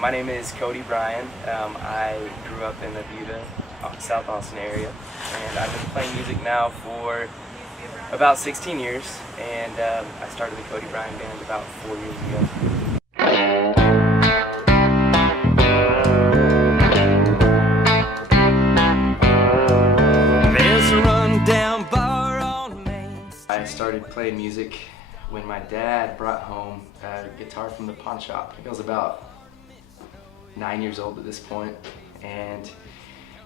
My name is Cody Bryan. I grew up in the Viva, South Austin area, and I've been playing music now for about 16 years, and I started the Cody Bryan Band about 4 years ago. I started playing music when my dad brought home a guitar from the pawn shop. I was about 9 years old at this point, and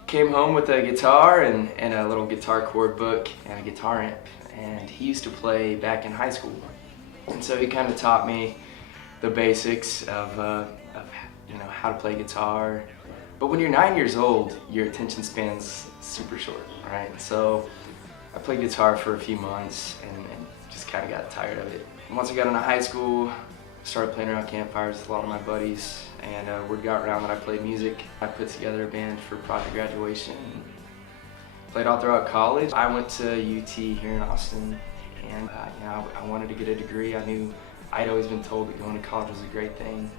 came home with a guitar and a little guitar chord book and a guitar amp. And he used to play back in high school, and so he kind of taught me the basics of how to play guitar. But when you're 9 years old, your attention span's super short, right? So I played guitar for a few months and just kind of got tired of it. And once I got into high school, started playing around campfires with a lot of my buddies, and word got around that I played music. I put together a band for project graduation and played all throughout college. I went to UT here in Austin, and I wanted to get a degree. I knew I'd always been told that going to college was a great thing,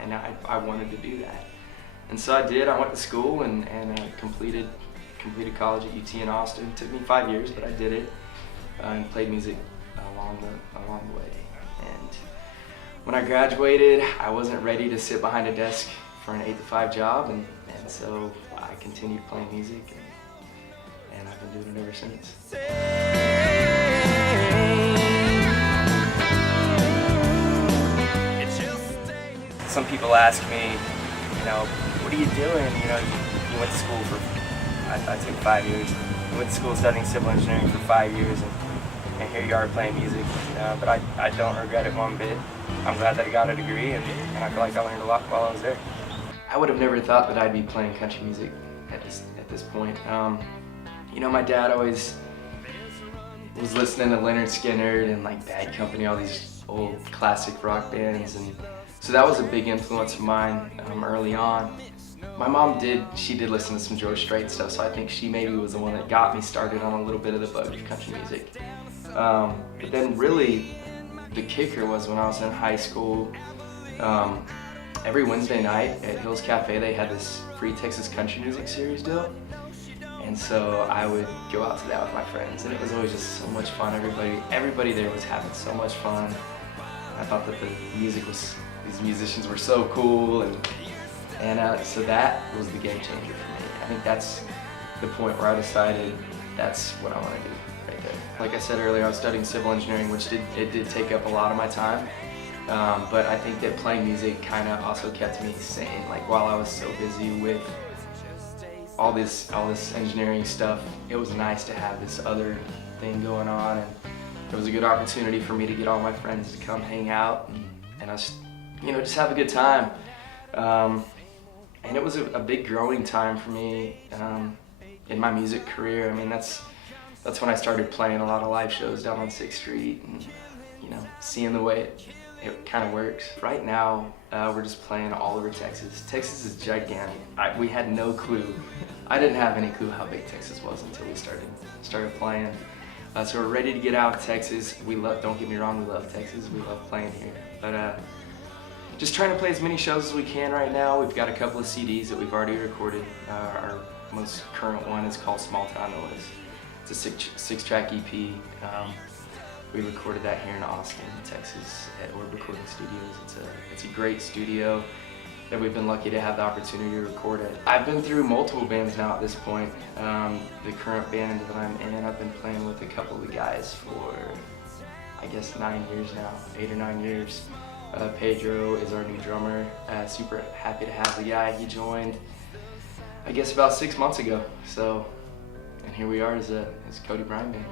and I wanted to do that. And so I did. I went to school and completed college at UT in Austin. It took me 5 years, but I did it, and played music along the way. And when I graduated, I wasn't ready to sit behind a desk for an 8-to-5 job, and so I continued playing music, and I've been doing it ever since. Some people ask me, what are you doing? You went to school for, I took 5 years. I went to school studying civil engineering for 5 years, and here you are playing music. But I don't regret it one bit. I'm glad that I got a degree, and I feel like I learned a lot while I was there. I would have never thought that I'd be playing country music at this point. My dad always was listening to Leonard Skinner and like Bad Company, all these old classic rock bands, and so that was a big influence of mine early on. My mom did listen to some George Strait stuff, so I think she maybe was the one that got me started on a little bit of the bug of country music. But then really, the kicker was when I was in high school. Every Wednesday night at Hills Cafe, they had this free Texas country music series deal. And so I would go out to that with my friends, and it was always just so much fun. Everybody there was having so much fun. I thought that these musicians were so cool, and so that was the game changer for me. I think that's the point where I decided that's what I want to do right there. Like I said earlier, I was studying civil engineering, which did take up a lot of my time. But I think that playing music kind of also kept me sane. Like while I was so busy with all this engineering stuff, it was nice to have this other thing going on, and it was a good opportunity for me to get all my friends to come hang out and us, just have a good time. And it was a big growing time for me in my music career. I mean, that's when I started playing a lot of live shows down on 6th Street, and seeing the way it kind of works. Right now, we're just playing all over Texas. Texas is gigantic. We had no clue. I didn't have any clue how big Texas was until we started playing. So we're ready to get out of Texas. Don't get me wrong, we love Texas. We love playing here. But just trying to play as many shows as we can right now. We've got a couple of CDs that we've already recorded. Our most current one is called Small Town Noise. It's a 6-track EP. We recorded that here in Austin, Texas, at Orb Recording Studios. It's a great studio that we've been lucky to have the opportunity to record it. I've been through multiple bands now at this point. The current band that I'm in, I've been playing with a couple of the guys for, I guess, 9 years now, 8 or 9 years. Pedro is our new drummer. Super happy to have the guy. He joined, I guess, about 6 months ago. And here we are as Cody Bryan Band.